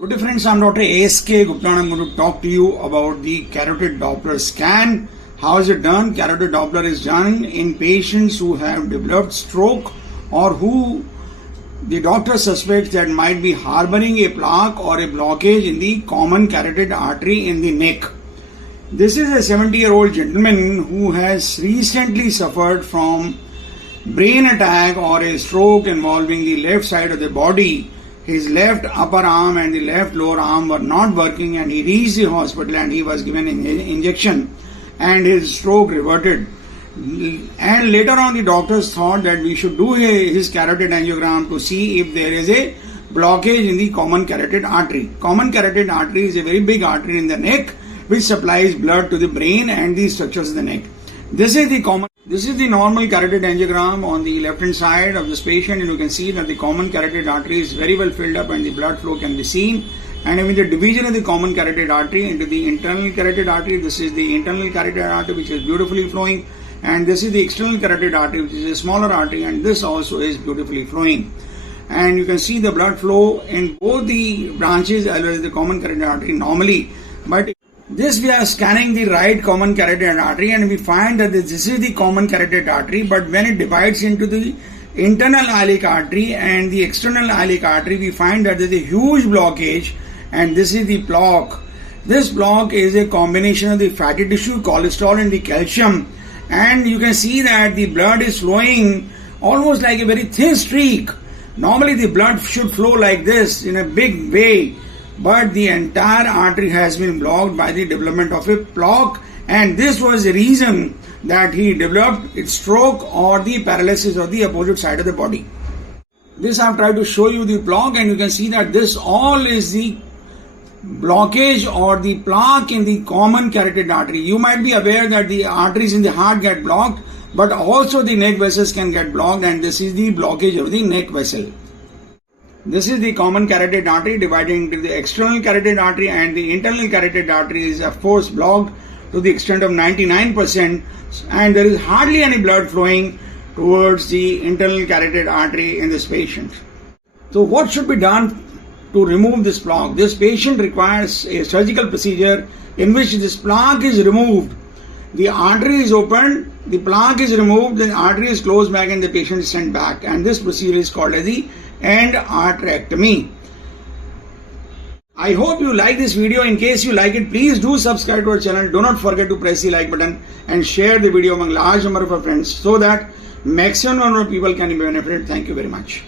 Good day friends, I am Dr. ASK Gupta and I am going to talk to you about the carotid Doppler scan. How is it done? Carotid Doppler is done in patients who have developed stroke or who the doctor suspects that might be harboring a plaque or a blockage in the common carotid artery in the neck. This is a 70-year-old gentleman who has recently suffered from brain attack or a stroke involving the left side of the body. His left upper arm and the left lower arm were not working and he reached the hospital and he was given an injection and his stroke reverted. And later on the doctors thought that we should do his carotid angiogram to see if there is a blockage in the common carotid artery. Common carotid artery is a very big artery in the neck which supplies blood to the brain and the structures of the neck. This is the normal carotid angiogram on the left hand side of this patient, and you can see that the common carotid artery is very well filled up and the blood flow can be seen. And with the division of the common carotid artery into the internal carotid artery, this is the internal carotid artery which is beautifully flowing, and this is the external carotid artery which is a smaller artery, and this also is beautifully flowing. And you can see the blood flow in both the branches as well as the common carotid artery normally. But this we are scanning the right common carotid artery and we find that this is the common carotid artery, but when it divides into the internal iliac artery and the external iliac artery, we find that there is a huge blockage and this is the plaque. This plaque is a combination of the fatty tissue, cholesterol and the calcium, and you can see that the blood is flowing almost like a very thin streak. Normally the blood should flow like this in a big way, but the entire artery has been blocked by the development of a plaque, and this was the reason that he developed a stroke or the paralysis of the opposite side of the body. This I have tried to show you the plaque, and you can see that this all is the blockage or the plaque in the common carotid artery. You might be aware that the arteries in the heart get blocked, but also the neck vessels can get blocked, and this is the blockage of the neck vessel. This is the common carotid artery dividing into the external carotid artery, and the internal carotid artery is of course blocked to the extent of 99%, and there is hardly any blood flowing towards the internal carotid artery in this patient. So what should be done to remove this plaque? This patient requires a surgical procedure in which this plaque is removed. The artery is opened, the plaque is removed, the artery is closed back and the patient is sent back, and this procedure is called as the end arterectomy. I hope you like this video. In case you like it, please do subscribe to our channel. Do not forget to press the like button and share the video among large number of our friends so that maximum number of people can be benefited. Thank you very much.